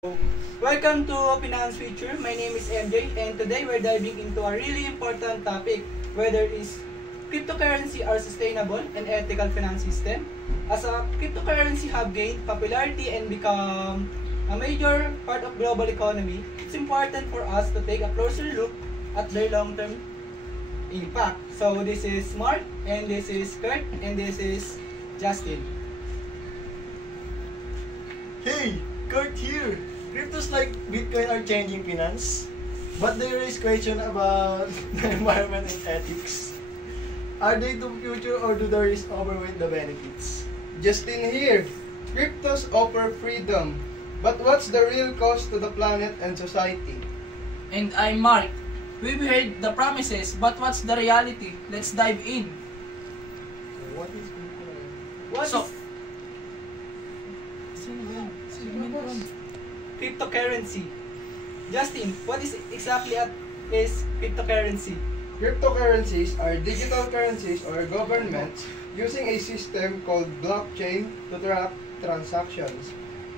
Welcome to Finance Future. My name is MJ and today we're diving into a really important topic, whether is cryptocurrency are sustainable and ethical finance system. As a cryptocurrency have gained popularity and become a major part of global economy, it's important for us to take a closer look at their long-term impact. So this is Mark and this is Kurt and this is Justin. Hey, Kurt here. Cryptos like Bitcoin are changing finance, but they raise questions about the environment and ethics. Are they the future or do the risks overweigh the benefits? Justin here. Cryptos offer freedom, but what's the real cost to the planet and society? And I'm Mark. We've heard the promises, but what's the reality? Let's dive in. What is Bitcoin? What So- is cryptocurrency? Justin, what is is cryptocurrency? Cryptocurrencies are digital currencies or governments using a system called blockchain to track transactions.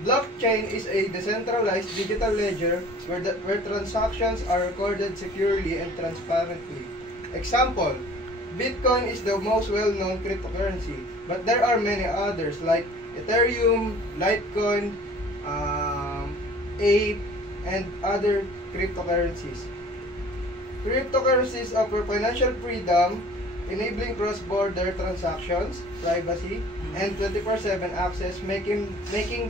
Blockchain is a decentralized digital ledger where transactions are recorded securely and transparently. Example, Bitcoin is the most well-known cryptocurrency, but there are many others like Ethereum, Litecoin, Ape, and other cryptocurrencies. Cryptocurrencies offer financial freedom, enabling cross-border transactions, privacy, and 24/7 access, making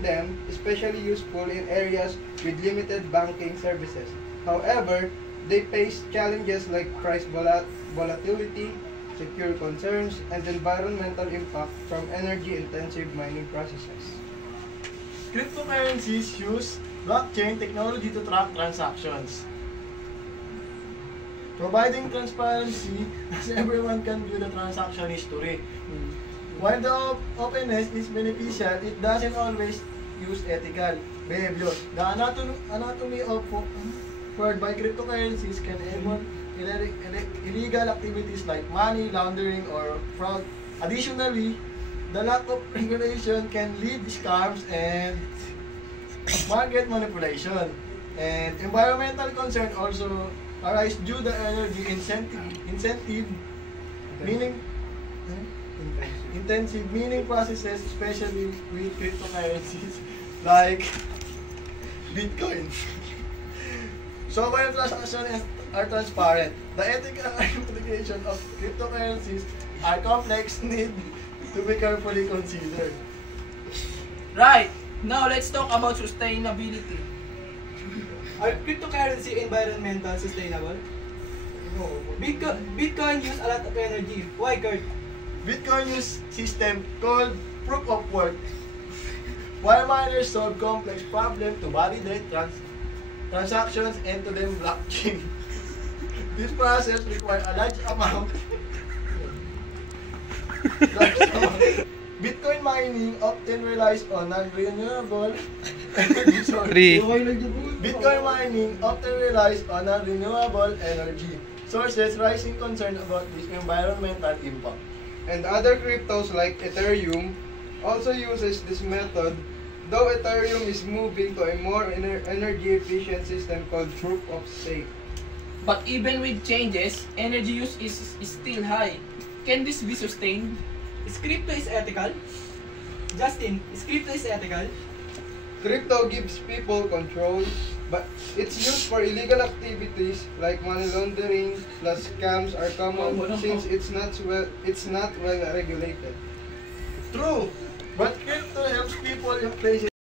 them especially useful in areas with limited banking services. However, they face challenges like price volatility, security concerns, and environmental impact from energy-intensive mining processes. Cryptocurrencies use blockchain technology to track transactions, providing transparency as everyone can view the transaction history. While the openness is beneficial, it doesn't always use ethical behavior. The anatomy of fraud by cryptocurrencies can involve illegal activities like money laundering or fraud. Additionally, the lack of regulation can lead to scams and market manipulation. And environmental concern also arise due to the energy incentive meaning intensive mining processes, especially with cryptocurrencies like Bitcoin. So while transactions are transparent, the ethical implications of cryptocurrencies are complex, need to be carefully considered. Right. Now let's talk about sustainability. Are cryptocurrency environmental sustainable? Bitcoin use a lot of energy. Why, Kurt? Bitcoin use system called proof of work, while miners solve complex problems to validate transactions into the blockchain. This process requires a large amount. Bitcoin mining often relies on non-renewable energy sources. Bitcoin mining often relies on non-renewable energy sources, raising concern about this environmental impact. And other cryptos like Ethereum also uses this method, though Ethereum is moving to a more energy efficient system called proof of stake. But even with changes, energy use is still high. Can this be sustained? Is crypto is ethical? Justin, is crypto is ethical? Crypto gives people control, but its use for illegal activities like money laundering plus scams are common since it's not well regulated. True, but crypto helps people in places